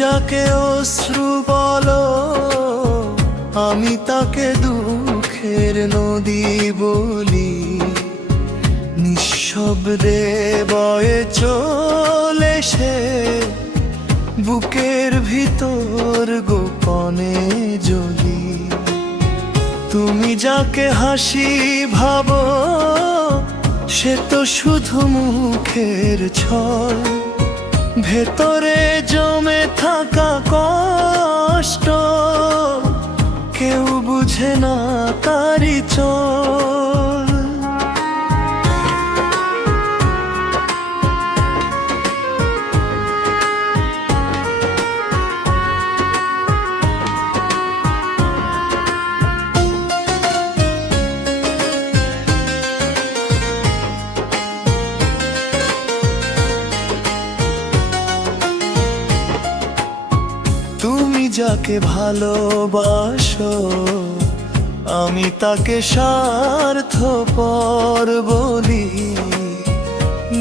যাকে অশ্রু বলো, আমি তাকে দুঃখের নদী বলি। নিঃশব্দে বয়ে চলে সে, বুকের ভিতর গোপনে জ্বলি। তুমি যাকে হাসি ভাবো, সে তো শুধু মুখের ছল। ভেতরে জমে থাকা কষ্ট কেউ বুঝে না তারি চল। তুমি যাকে ভালোবাসো, আমি তাকে স্বার্থপর বলি।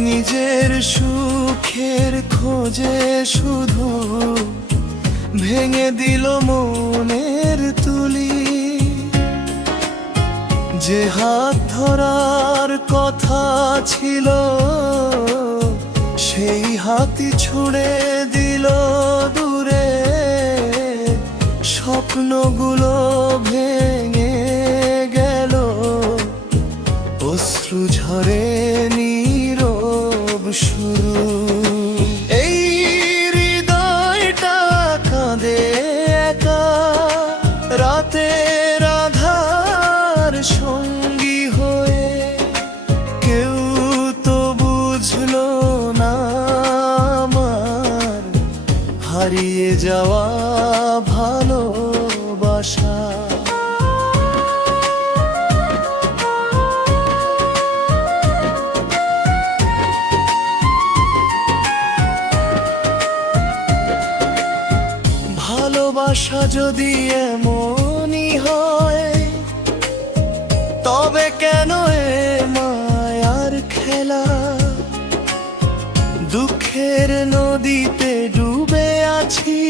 নিজের সুখের খোঁজে শুধু ভেঙে দিল মনের তুলি। যে হাত ধরার কথা ছিল, সেই হাতই ছুঁড়ে দিল দূরে। স্বপ্নগুলো ভেঙে গেল, অশ্রু ঝরে নীরব শুরু। এই হৃদয়টা কাঁদে একা, রাতের আঁধার সঙ্গী হয়ে। কেউ তো বুঝলো না আমার হারিয়ে যাওয়া ভালোবাসা। ভালোবাসা যদি এমনই হয়, তবে কেন এ মায়ার খেলা? দুঃখের নদীতে ডুবে আছি,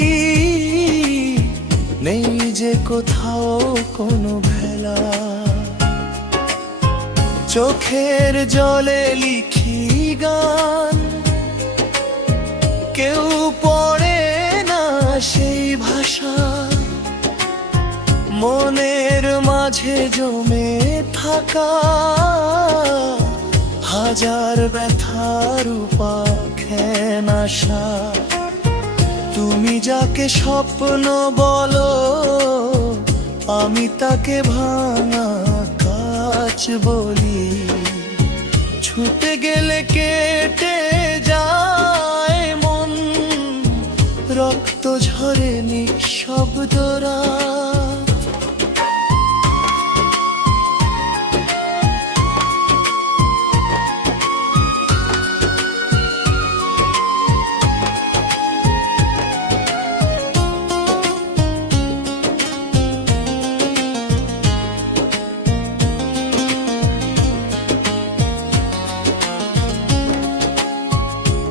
নেই যে কোথাও কোনো ভেলা। চোখের জলে লিখি গান, কেউ পড়ে না সেই ভাষা। মনের মাঝে জমে থাকা হাজার ব্যথার উপাখ্যান আশা। তুমি যাকে স্বপ্ন বলো, আমি তাকে ভাঙা কাঁচ বলি। ছুটে গেলে কেটে যায় মন, রক্ত ঝরে নিঃশব্দ রাত।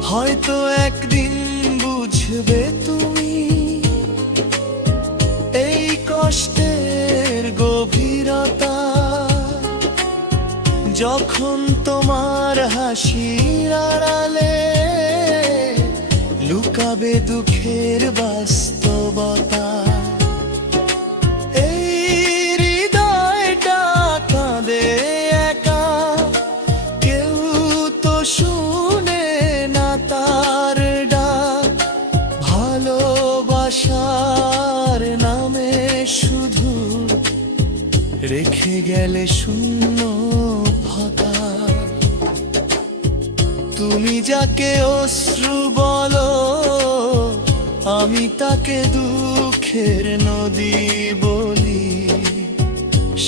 হয়তো একদিন বুঝবে তুমি এই কষ্টের গভীরতা, যখন তোমার হাসির আড়ালে লুকাবে দুঃখের বাস্তবতা। এই হৃদয়টা কাঁদে একা, কেউ তো শুনে না তার ডাক। ভালোবাসার নামে শুধু রেখে গেলে শূন্য ফাঁকা। তুমি যাকে অশ্রু বলো, আমি তাকে দুঃখের নদী বলি।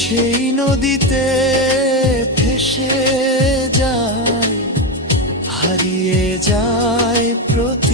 সেই নদীতে ভেসে যায়, হারিয়ে যায় প্রতি